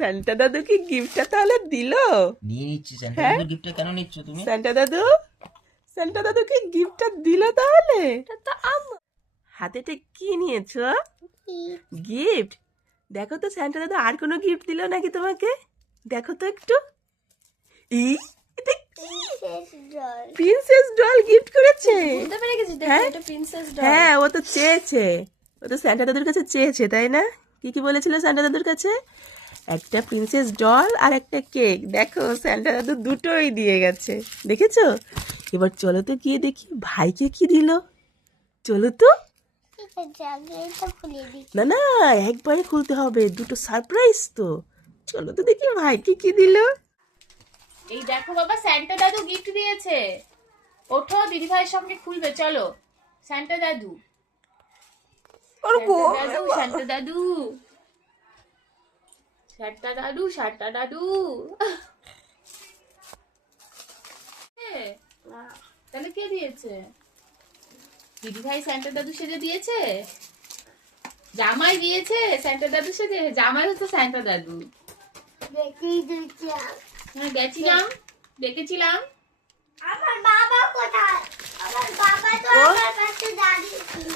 Santa দাদু কি গিফটটা তাহলে দিল? নিয়ে নিচ্ছি। সান্টা হ্যাঁ? দাদুর গিফটটা কেন নিচ্ছ তুমি? সান্টা দাদু কি গিফটটা দিল তাহলে? হাতেতে কি নিয়েছো? গিফট? দেখো তো সান্টা দাদু আর কোনো গিফট দিল নাকি তোমাকে? দেখো তো একটু। এটা কি? প্রিন্সেস ডল গিফট করেছে। বুঝতে পেরে গেছি, দেখো হ্যাঁ? এটা প্রিন্সেস ডল। হ্যাঁ, ও তো চেয়েছে। ও তো সান্টা দাদুর কাছে চেয়েছে, তাই না? কি কি বলেছিল সান্টা দাদুর কাছে? একটা প্রিন্সেস ডল আর একটা কেক। দেখো সান্টা দাদু দুটোই দিয়ে গেছে, দেখেছো? এবার চলো তো গিয়ে দেখি ভাইকে কি দিল। চলো তো। না না, একবারে খুলতে হবে, দুটো সারপ্রাইজ তো। চলো তো দেখি ভাইকে কি দিল। এই দেখো বাবা, স্যান্টা দাদু গিফট দিয়েছে। ওঠো, দিদি ভাইয়ের সঙ্গে খুলবে, চলো। স্যান্টা দাদু, স্যান্টা দাদু, স্যান্টা দাদু, স্যান্টা দাদু। তাহলে কে দিয়েছে? দিদি ভাই স্যান্টা দাদু সেজে দিয়েছে? জামাই দিয়েছে স্যান্টা দাদু সেজে? জামাই হচ্ছে স্যান্টা দাদু। হ্যাঁ, গেছিলাম, দেখেছিলাম। আমার বাবা কোথায়? আমার বাবা তো আমার কাছে দাঁড়িয়ে ছিল।